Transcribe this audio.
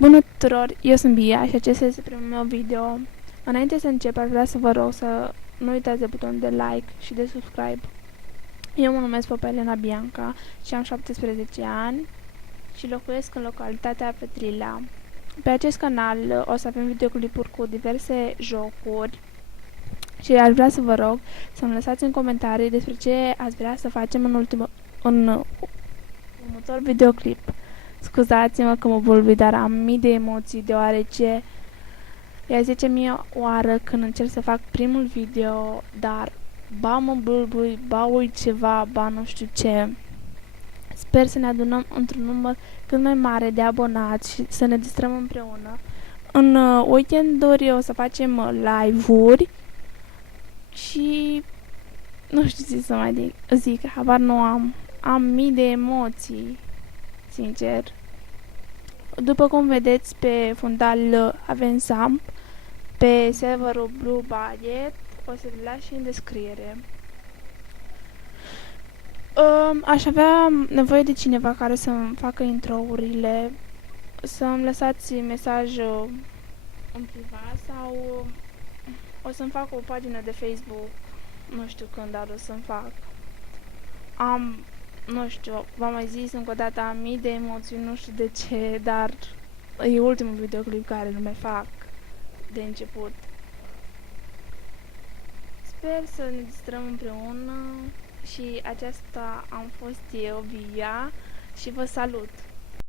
Bună tuturor, eu sunt Bia și acesta este primul meu video. Înainte să încep, aș vrea să vă rog să nu uitați de butonul de like și de subscribe. Eu mă numesc Elena Bianca și am 17 ani și locuiesc în localitatea Petrilea. Pe acest canal o să avem videoclipuri cu diverse jocuri și aș vrea să vă rog să-mi lăsați în comentarii despre ce ați vrea să facem în următor videoclip. Scuzați-mă că mă bulbui, dar am mii de emoții, deoarece e a 10.000 oară când încerc să fac primul video, dar ba mă bulbui, ba uit ceva, ba nu știu ce. Sper să ne adunăm într-un număr cât mai mare de abonați și să ne distrăm împreună. În weekenduri o să facem live-uri și nu știu ce să mai zic, habar nu am. Am mii de emoții, sincer. După cum vedeți, pe fundal avem Samp, pe serverul Blue Budget, o să vi las și în descriere. Aș avea nevoie de cineva care să-mi facă intro-urile, să-mi lăsați mesaj în privat sau o să-mi fac o pagină de Facebook, nu știu când, dar o să-mi fac. Nu știu, v-am mai zis încă o dată, am mii de emoții, nu știu de ce, dar e ultimul videoclip care îl mai fac de început. Sper să ne distrăm împreună și aceasta am fost eu, Bia, și vă salut!